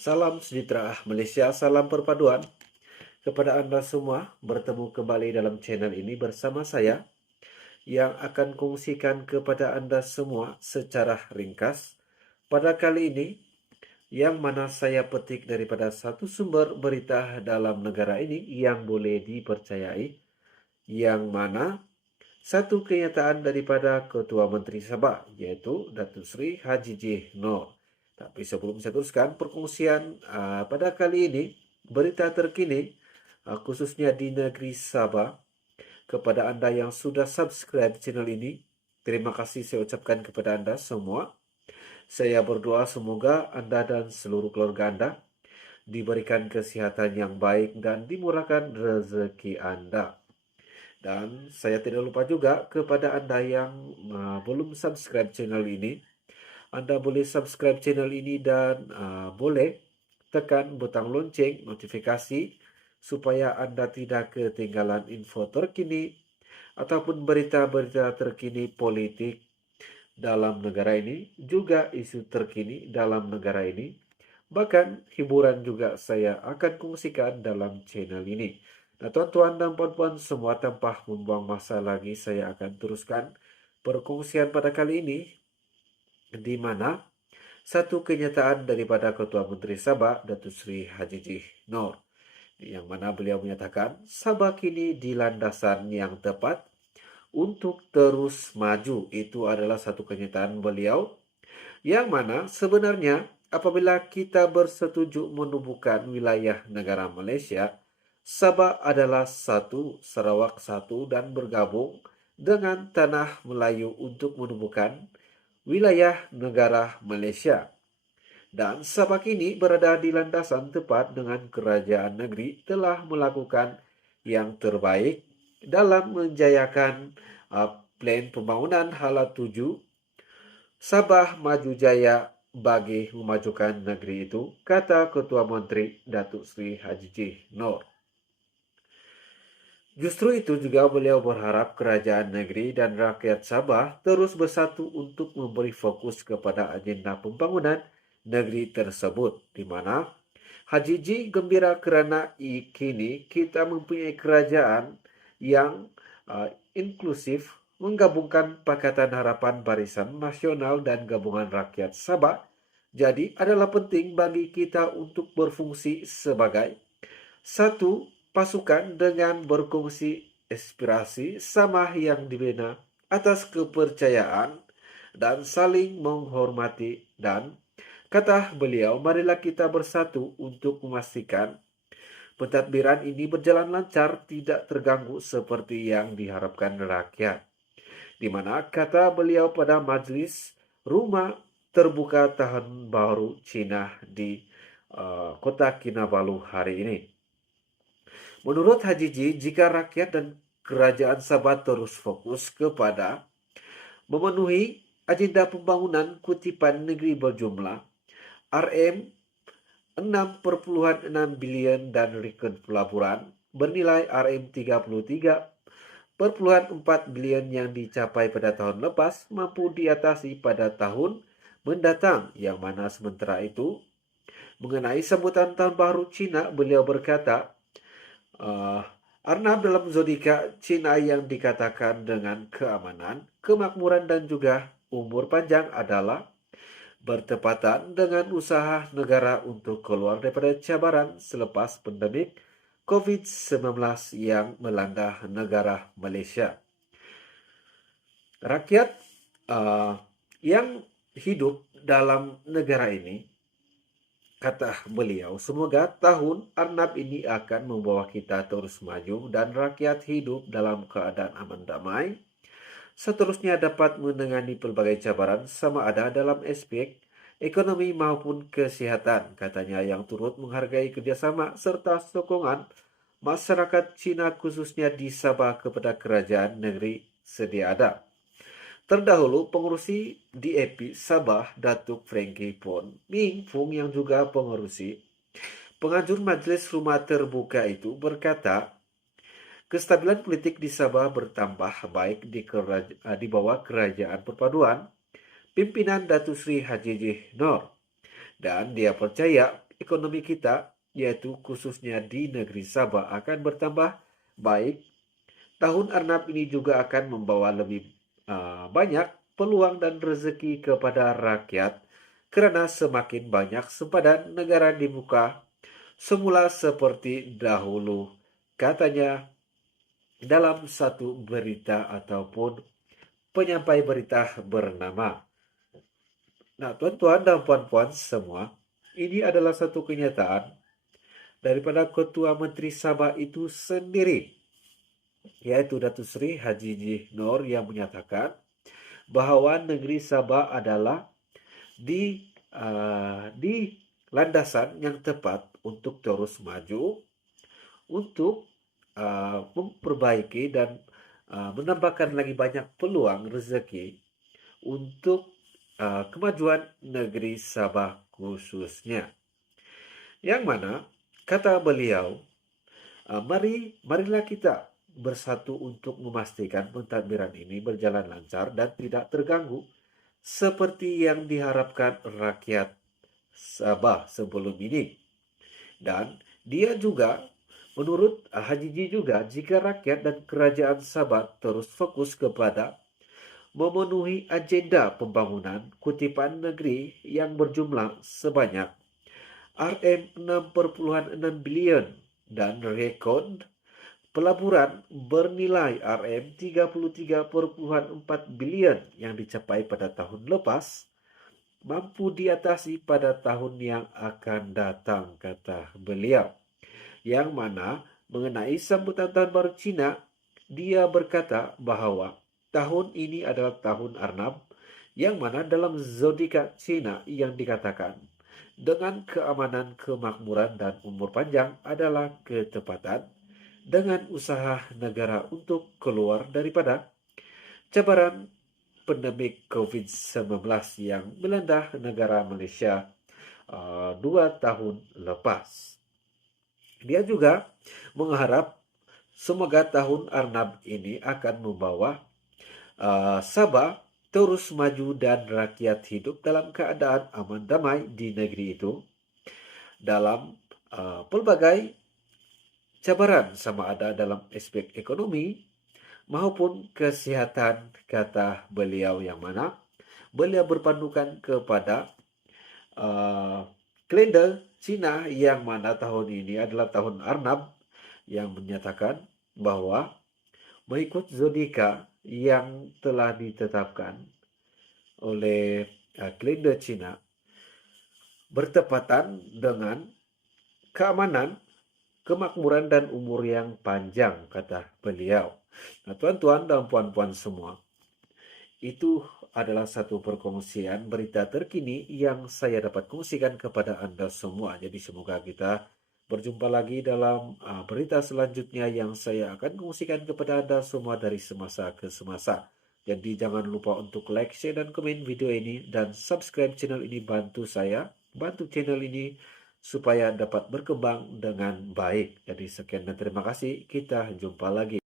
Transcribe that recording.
Salam sejahtera Malaysia, salam perpaduan kepada Anda semua. Bertemu kembali dalam channel ini bersama saya yang akan kongsikan kepada Anda semua secara ringkas. Pada kali ini, yang mana saya petik daripada satu sumber berita dalam negara ini yang boleh dipercayai, yang mana satu kenyataan daripada Ketua Menteri Sabah, yaitu Datuk Seri Haji J. Noor. Tapi sebelum saya teruskan perkongsian pada kali ini, berita terkini khususnya di negeri Sabah, kepada Anda yang sudah subscribe channel ini, terima kasih saya ucapkan kepada Anda semua. Saya berdoa semoga Anda dan seluruh keluarga Anda diberikan kesihatan yang baik dan dimurahkan rezeki Anda. Dan saya tidak lupa juga kepada Anda yang belum subscribe channel ini, Anda boleh subscribe channel ini dan boleh tekan butang lonceng notifikasi supaya Anda tidak ketinggalan info terkini ataupun berita-berita terkini politik dalam negara ini, juga isu terkini dalam negara ini. Bahkan hiburan juga saya akan kongsikan dalam channel ini. Nah, tuan-tuan dan puan-puan semua, tanpa membuang masa lagi, saya akan teruskan perkongsian pada kali ini, di mana satu kenyataan daripada Ketua Menteri Sabah, Datuk Seri Haji J. Noor, yang mana beliau menyatakan Sabah kini di landasan yang tepat untuk terus maju. Itu adalah satu kenyataan beliau, yang mana sebenarnya apabila kita bersetuju menubuhkan wilayah negara Malaysia, Sabah adalah satu, Sarawak satu, dan bergabung dengan Tanah Melayu untuk menubuhkan wilayah negara Malaysia. Dan Sabah kini berada di landasan tepat dengan kerajaan negeri telah melakukan yang terbaik dalam menjayakan plan pembangunan Hala 7 Sabah Maju Jaya bagi memajukan negeri itu, kata Ketua Menteri Datuk Seri Haji J. Noor. Justru itu juga beliau berharap kerajaan negeri dan rakyat Sabah terus bersatu untuk memberi fokus kepada agenda pembangunan negeri tersebut, di mana Haji J gembira kerana kini kita mempunyai kerajaan yang inklusif, menggabungkan Pakatan Harapan Barisan Nasional dan Gabungan Rakyat Sabah. Jadi adalah penting bagi kita untuk berfungsi sebagai satu pasukan dengan berkongsi aspirasi sama yang dibina atas kepercayaan dan saling menghormati. Dan kata beliau, marilah kita bersatu untuk memastikan pentadbiran ini berjalan lancar, tidak terganggu seperti yang diharapkan rakyat. Di mana kata beliau pada majlis rumah terbuka tahun baru Cina di kota Kinabalu hari ini. Menurut Haji J, jika rakyat dan kerajaan Sabah terus fokus kepada memenuhi agenda pembangunan kutipan negeri berjumlah RM6,6 bilion dan reken pelaburan bernilai RM33,4 bilion yang dicapai pada tahun lepas mampu diatasi pada tahun mendatang. Yang mana sementara itu, mengenai sambutan tahun baru Cina, beliau berkata, Arnab dalam zodiak Cina yang dikatakan dengan keamanan, kemakmuran dan juga umur panjang adalah bertepatan dengan usaha negara untuk keluar daripada cabaran selepas pandemik COVID-19 yang melanda negara Malaysia. Rakyat yang hidup dalam negara ini, kata beliau, semoga tahun Arnab ini akan membawa kita terus maju dan rakyat hidup dalam keadaan aman damai. Seterusnya dapat menangani pelbagai cabaran sama ada dalam aspek ekonomi maupun kesihatan, katanya, yang turut menghargai kerjasama serta sokongan masyarakat Cina khususnya di Sabah kepada kerajaan negeri sedia ada. Terdahulu, pengurusi DAP Sabah, Datuk Frankie Pon Ming Fung, yang juga pengurusi penganjur majlis rumah terbuka itu, berkata, kestabilan politik di Sabah bertambah baik di bawah kerajaan perpaduan pimpinan Datuk Seri Haji J. Noor. Dan dia percaya ekonomi kita, yaitu khususnya di negeri Sabah, akan bertambah baik. Tahun Arnab ini juga akan membawa lebih banyak peluang dan rezeki kepada rakyat karena semakin banyak sempadan negara dibuka semula seperti dahulu, katanya dalam satu berita ataupun penyampai berita bernama. Nah, tuan-tuan dan puan-puan semua, ini adalah satu kenyataan daripada Ketua Menteri Sabah itu sendiri, yaitu Datuk Seri Haji Nur, yang menyatakan bahwa negeri Sabah adalah di landasan yang tepat untuk terus maju, untuk memperbaiki dan menambahkan lagi banyak peluang rezeki untuk kemajuan negeri Sabah khususnya. Yang mana kata beliau, marilah kita bersatu untuk memastikan pentadbiran ini berjalan lancar dan tidak terganggu seperti yang diharapkan rakyat Sabah sebelum ini. Dan dia juga, menurut Haji Ji juga, jika rakyat dan kerajaan Sabah terus fokus kepada memenuhi agenda pembangunan kutipan negeri yang berjumlah sebanyak Rm6,6 bilion dan rekod pelaburan bernilai Rm33,4 bilion yang dicapai pada tahun lepas mampu diatasi pada tahun yang akan datang, kata beliau. Yang mana mengenai sambutan tahun baru Cina, dia berkata bahawa tahun ini adalah tahun Arnab, yang mana dalam zodiak Cina yang dikatakan dengan keamanan, kemakmuran, dan umur panjang adalah ketepatan dengan usaha negara untuk keluar daripada cabaran pandemik COVID-19 yang melanda negara Malaysia 2 tahun lepas. Dia juga mengharap semoga tahun Arnab ini akan membawa Sabah terus maju dan rakyat hidup dalam keadaan aman damai di negeri itu dalam pelbagai cabaran, sama ada dalam aspek ekonomi maupun kesihatan, kata beliau, yang mana beliau berpandukan kepada kalender Cina yang mana tahun ini adalah tahun Arnab, yang menyatakan bahwa mengikut zodiak yang telah ditetapkan oleh kalender Cina bertepatan dengan keamanan, kemakmuran, dan umur yang panjang, kata beliau. Nah, tuan-tuan dan puan-puan semua, itu adalah satu perkongsian berita terkini yang saya dapat kongsikan kepada Anda semua. Jadi semoga kita berjumpa lagi dalam berita selanjutnya yang saya akan kongsikan kepada Anda semua dari semasa ke semasa. Jadi jangan lupa untuk like, share, dan komen video ini, dan subscribe channel ini. Bantu saya, bantu channel ini supaya dapat berkembang dengan baik. Jadi sekian dan terima kasih. Kita jumpa lagi.